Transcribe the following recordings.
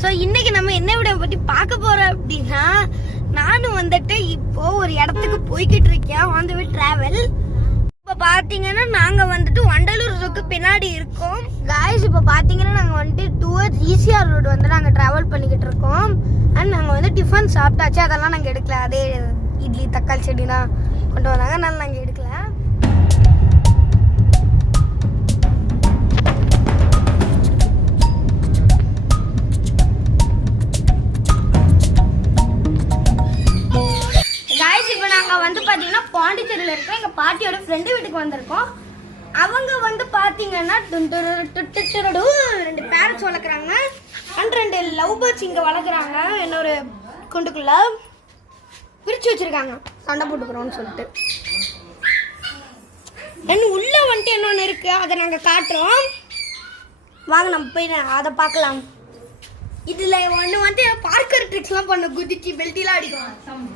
So இன்னைக்கு நம்ம என்ன விட பத்தி பார்க்க போறோம் அப்படின்னா, நானும் வந்துட்டு இப்போ ஒரு இடத்துக்கு போய்கிட்டு இருக்கேன். On the way travel. இப்போ பாத்தீங்கன்னா நாங்க வந்துட்டு வண்டலூருக்கு பின்னாடி இருக்கோம் காய்ஸ். இப்போ பாத்தீங்கன்னா நாங்க வந்துட்டு டுவர்ட்ஸ் ஈசிஆர் ரோடு வந்து நாங்க டிராவல் பண்ணிக்கிட்டு இருக்கோம். அண்ட் நாங்க வந்து டிஃபன் சாப்பிட்டாச்சு, அதெல்லாம் நாங்க எடுக்கல. அதே இட்லி தக்காளி செடினா கொண்டு வந்தாங்க, அதனால நாங்க எடுக்கல. வந்து பாத்தீங்கன்னா பாண்டிச்சேரியில இருக்க எங்க பாட்டியோட ஃப்ரெண்டு வீட்டுக்கு வந்திருக்கோம். அவங்க வந்து பாத்தீங்கன்னா 2 பேரட்ஸ் வளர்க்குறாங்க அண்ட் 2 லவ் பேர்ட்ஸ் இங்க வளர்க்குறாங்க. இன்னொரு குண்டுக்குள்ள பிரிச்சு வச்சிருக்காங்க, சண்டை போட்டுக்கிறோம்னு சொல்லிட்டு. உள்ள வந்துட்டு என்னொன்னு இருக்கு, அதை நாங்க காட்டுறோம். வாங்க நம்ம போய் அதை பார்க்கலாம். இதுல ஒண்ணு வந்து பார்க்கர் ட்ரிக்ஸ் எல்லாம் பண்ண, குதிச்சு பெல்ட்டிலாம் அடிக்கும்.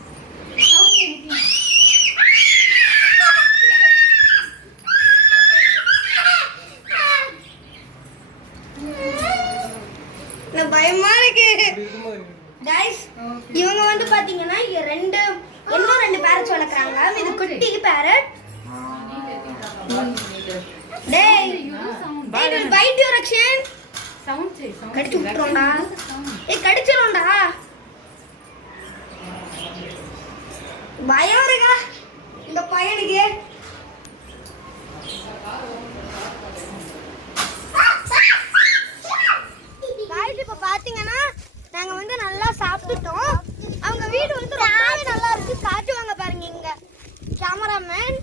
பயமா இருக்கு गाइस. இவங்க வந்து பாத்தீங்கன்னா இன்னும் 2 பேரட்ஸ் வளர்க்குறாங்க. இது குட்டி பேரட். டேய் it will bite your action. Sound கடிச்சு விட்டுறோம்டா. கடிச்சிரோம்டா. பயம் இருக்கா இந்த பையனுக்கு? இப்ப பாத்தீங்கன்னா நாங்க வந்து நல்லா சாப்பிட்டுட்டோம். அவங்க வீடு வந்து ரொம்பவே நல்லா இருக்கு, காட்டுவாங்க பாருங்க இங்க கேமராமேன்.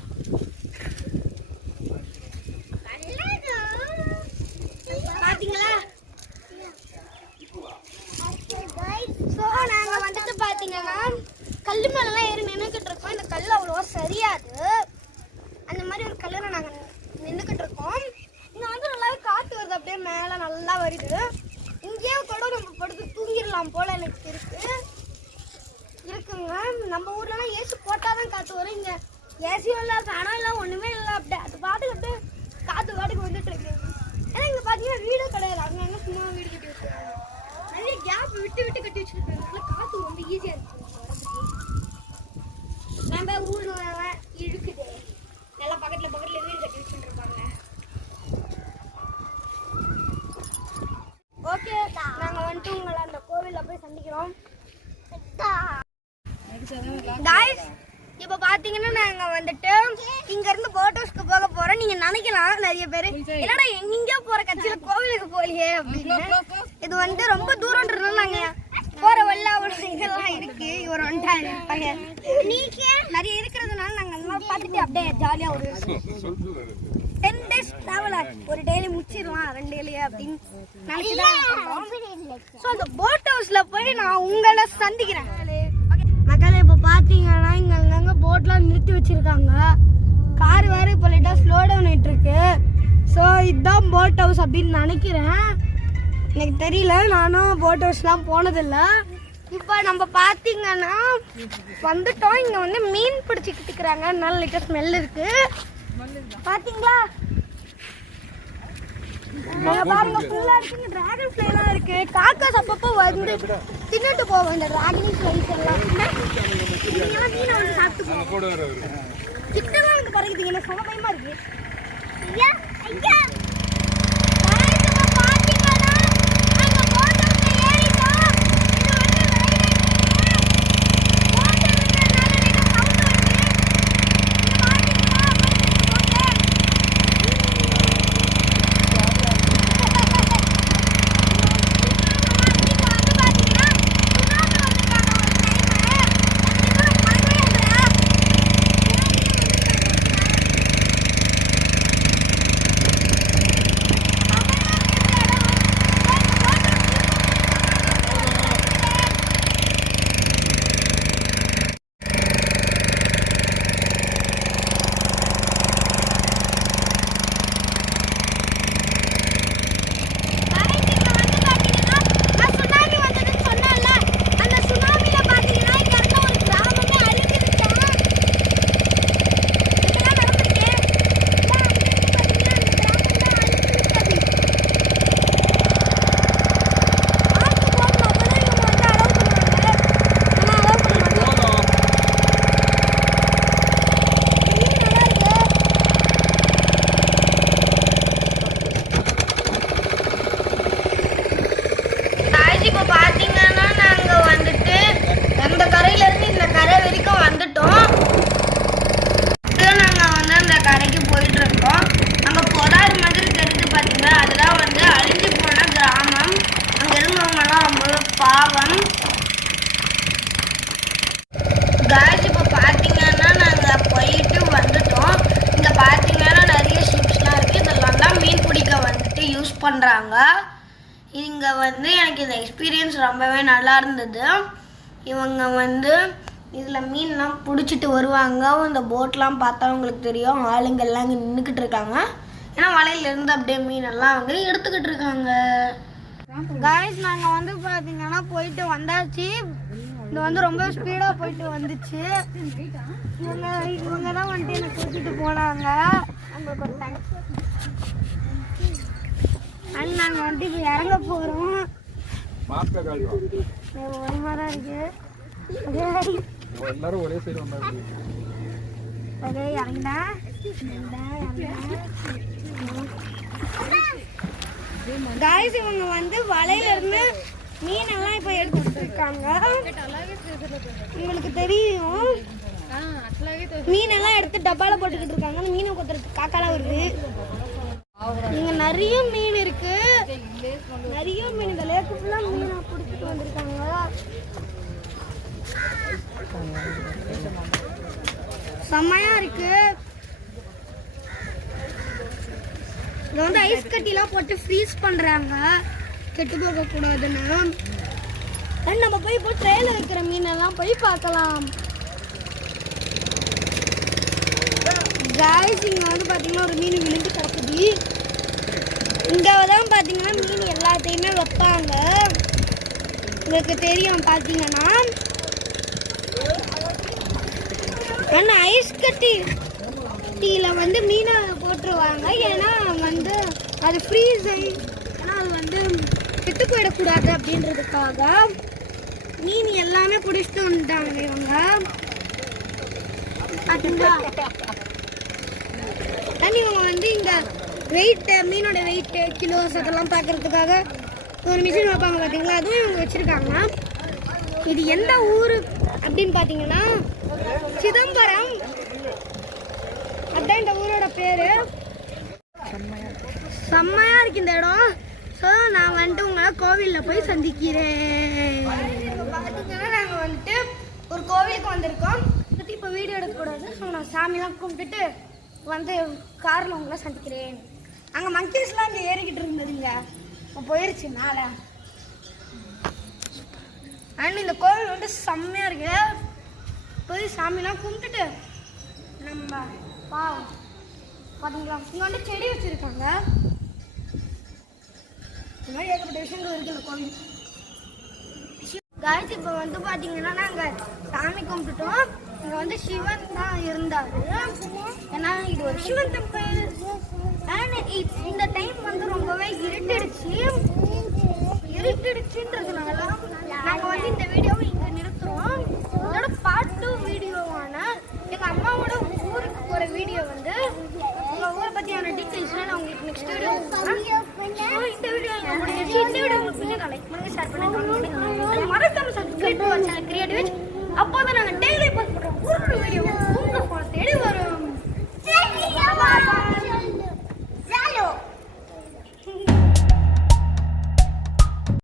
பாத்தீங்களா? சோ நாங்க வந்துட்டு பாத்தீங்கன்னா கல்லு மேலாம் ஏறி நின்றுக்கிட்டு இருக்கோம். இந்த கல் அவ்வளோவா சரியாது, அந்த மாதிரி ஒரு கல்லில் நாங்கள் நின்றுக்கிட்டு இருக்கோம். இங்கே வந்து நல்லாவே காற்று வருது, அப்படியே மேலே நல்லா வருது. இங்கேயே கூட நம்ம படுத்து தூங்கிடலாம் போல எனக்கு இருக்குங்க. நம்ம ஊர்லலாம் ஏசி போட்டால் தான் காற்று வரும். இங்கே ஏசியும் இல்லை, ஃபேனும் இல்லை, ஒன்றுமே இல்லை. அப்படியே அது பாட்டுக்கிட்டு காற்று பாட்டுக்கு வந்துட்டு இருக்கு. ஏன்னா இங்கே பார்த்தீங்கன்னா வீடும் கிடையாது, அங்கே எங்கே சும்மா வீடு கட்டி வச்சுருக்காங்க. நிறைய கேப் விட்டு விட்டு கட்டி வச்சுருக்காங்க, காற்று ரொம்ப ஈஸியாக இருக்கு. நம்ம ஊர்ல இருக்குது நல்லா பக்கத்துல வீடு கட்டி வச்சுட்டு இருப்பாங்க. ஓகே, நாங்க வந்துட்டு உங்களை அந்த கோவில்ல போய் சந்திக்கிறோம் गाइस. இப்போ பாத்தீங்கன்னா நாங்க வந்துட்டு இங்க இருந்து போட் ஹவுஸ்க்கு போக போறோம். நீங்க நினைக்கலாம் நிறைய பேர் என்னடா எங்க போற கட்சியில கோவிலுக்கு போலியே அப்படின்னு. இது வந்து ரொம்ப தூரம்ன்றதுனால நாங்க போற வழியில இதெல்லாம் இருக்கு. இவர் வந்துட்டாரு பையன், நிறைய இருக்கிறதுனால நாங்க எல்லாம் பார்த்துட்டு அப்படியே ஜாலியா ஒரு 10 days டிராவல் ஆச்சு. ஒரு டெய்லி முடிச்சிடலாம் 2 டேலி அப்படின்னு நினைச்சுதான். ஸோ அந்த போட் ஹவுஸ்ல போய் நான் உங்களை சந்திக்கிறேன் மக்களே. இப்போ பார்த்தீங்கன்னா இங்கே அங்கங்கே போட்லாம் நிறுத்தி வச்சிருக்காங்க. கார் வேற இப்போ லைட்டாக ஸ்லோ டவுன் ஆகிட்டு இருக்கு. ஸோ இதுதான் போட் ஹவுஸ் அப்படின்னு நினைக்கிறேன், எனக்கு தெரியல. நானும் போட் ஹவுஸ்லாம் போனதில்லை. இப்போ நம்ம பார்த்தீங்கன்னா வந்துட்டோம். இங்கே வந்து மீன் பிடிச்சிக்கிட்டு இருக்கிறாங்க, நல்ல லைட்டாக ஸ்மெல் இருக்கு. பார்த்தீங்களா? பாருங்க ஃபுல்லா இருக்கு. டிராகன் ஃப்ளை எல்லாம் இருக்கு. காக்காஸ் அப்பப்போ வந்து தின்னுட்டு போவோம் இந்த டிராகன் ஃப்ளைஸ் எல்லாம். நீங்களாம் மீனை வந்து சாப்பிட்டு போவோம். கிட்டலாம் எனக்கு பறக்குதுங்க, எனக்கு சம பயமா இருக்கு. ஐயா ஐயா இப்போ பார்த்தீங்கன்னா நாங்கள் வந்துட்டு அந்த கரையிலேருந்து இந்த கரை வரைக்கும் வந்துட்டோம். நாங்கள் வந்து அந்த கரைக்கு போயிட்டு இருக்கோம். அங்கே பொதாறு மாதிரி தெரிஞ்சு பார்த்தீங்கன்னா அதுதான் வந்து அழிஞ்சு போன கிராமம். அங்கே இருந்தவங்கலாம் ரொம்ப பாவம். காய்ஸ் இப்போ பார்த்தீங்கன்னா நாங்கள் போயிட்டு வந்துட்டோம். இங்கே பார்த்தீங்கன்னா நிறைய ஷிப்ஸ்லாம் இருக்குது. இதெல்லாம் தான் மீன் பிடிக்க வந்துட்டு யூஸ் பண்ணுறாங்க. இங்கே வந்து எனக்கு இந்த எக்ஸ்பீரியன்ஸ் ரொம்பவே நல்லா இருந்தது. இவங்க வந்து இதில் மீன்லாம் பிடிச்சிட்டு வருவாங்க. இந்த போட்லாம் பார்த்தா உங்களுக்கு தெரியும், ஆளுங்கள்லாம் இங்கே நின்றுக்கிட்டு இருக்காங்க. ஏன்னா வலையிலேருந்து அப்படியே மீனெல்லாம் வந்து எடுத்துக்கிட்டு இருக்காங்க. காய்ஸ் நாங்கள் வந்து பார்த்தீங்கன்னா போயிட்டு வந்தாச்சு. இது வந்து ரொம்ப ஸ்பீடாக போயிட்டு வந்துச்சு. இவங்க தான் வந்துட்டு என்னை கூட்டிகிட்டு போனாங்க. அவங்களுக்கு ஒரு தேங்க்ஸ். அண்ட் நாங்கள் வந்து இப்போ இறங்க போகிறோம். ஒரு மாதிரி இருக்கு. எல்லாரும் ஒரே சைடு வந்தாங்க. அதே இறங்கினா காய்ஸ் இவங்க வந்து வலையிலிருந்து மீனெல்லாம் இப்போ எடுத்துட்டு இருக்காங்க. உங்களுக்கு தெரியும், மீனெல்லாம் எடுத்து டப்பால போட்டுக்கிட்டு இருக்காங்க. அந்த மீனை கொத்துறதுக்கு காக்காலாம் வருது. இங்க நிறைய மீன் இருக்கு. நிறைய மீன் இந்த லேக்கு ஃபுல்லா மீனை பிடிச்சிட்டு வந்திருக்காங்க. செம்மையா இருக்கு. இங்க வந்து ஐஸ் கட்டிலாம் போட்டு ஃப்ரீஸ் பண்றாங்க கெட்டு போக கூடாதுன்னு. நம்ம போய் இப்போ ட்ரேல வைக்கிற மீனெல்லாம் போய் பார்க்கலாம். காய்ஸ் இங்க வந்து பாத்தீங்கன்னா ஒரு மீன் விழுந்து கிடக்குது. இங்க தான் பாத்தீங்கன்னா மீன் எல்லாத்தையுமே வைப்பாங்க. உங்களுக்கு தெரியும் பாத்தீங்கன்னா ஆனா ஐஸ் கட்டியில வந்து மீனை போட்டுருவாங்க. ஏன்னா வந்து அது ஃப்ரீஸ் ஏன்னா அது வந்து கெட்டு போயிடக்கூடாது அப்படின்றதுக்காக மீன் எல்லாமே பிடிச்சிட்டு வந்துட்டாங்க இவங்க. பார்த்தீங்களா, இவங்க வந்து இங்க வெயிட் மீனோட வெயிட் கிலோஸ் அதெல்லாம் பார்க்கறதுக்காக ஒரு மிஷின் வைப்பாங்க பார்த்தீங்களா, அதுவும் இவங்க வச்சிருக்காங்க. இது எந்த ஊர் அப்படின்னு பார்த்தீங்கன்னா சிதம்பரம். அதுதான் இந்த ஊரோட பேரு. செம்மையா இருக்கு இந்த இடம். ஸோ நான் வந்துட்டு உங்களை கோவிலில் போய் சந்திக்கிறேன். பார்த்தீங்கன்னா நாங்கள் வந்துட்டு ஒரு கோவிலுக்கு வந்திருக்கோம். இப்போ வீடியோ எடுக்கக்கூடாது. ஸோ நான் சாமிலாம் கும்பிட்டுட்டு வந்து காரில் உங்களை சந்திக்கிறேன். அங்கே மங்கீஸ்லாம் இங்கே ஏறிக்கிட்டு இருந்ததுங்க, இப்போ போயிருச்சு மேலே. அண்ட் இந்த கோவில் வந்து செம்மையாக இருக்கு. போய் சாமிலாம் கும்பிட்டுட்டு நம்ம பார்த்தீங்களா இங்கே வந்து செடி வச்சுருக்காங்க. இந்த மாதிரி ஏகப்பட்ட விஷயங்கள் இருக்கு இந்த கோவில். காய்ச்சி இப்போ வந்து பார்த்தீங்கன்னா நாங்கள் சாமி கும்பிட்டுட்டோம். இங்கே வந்து சிவன் தான் இருந்தார். ஏன்னா இது ஒரு சிவன் டெம்பிள். அண்ட் இந்த டைம் வந்து ரொம்பவே இருட்டுடுச்சுன்றதுனால நாங்கள் வந்து இந்த வீடியோவை இங்கே நிறுத்துறோம். இதோட பார்ட் 2 வீடியோவான எங்கள் அம்மாவோட ஊருக்கு போகிற வீடியோ வந்து உங்கள் ஊரை பற்றியான டீட்டெயில்ஸ்லாம் நான் உங்களுக்கு நெக்ஸ்ட் வீடியோ இந்த வீடியோ முடிஞ்சிச்சு. இந்த வீடியோ உங்களுக்கு லைக் பண்ணுங்க, ஷேர் பண்ணுங்க, மறக்காம சப்ஸ்கிரைப் பண்ணுங்க கிரியேட்டிவ். அப்போ தான் நாங்கள்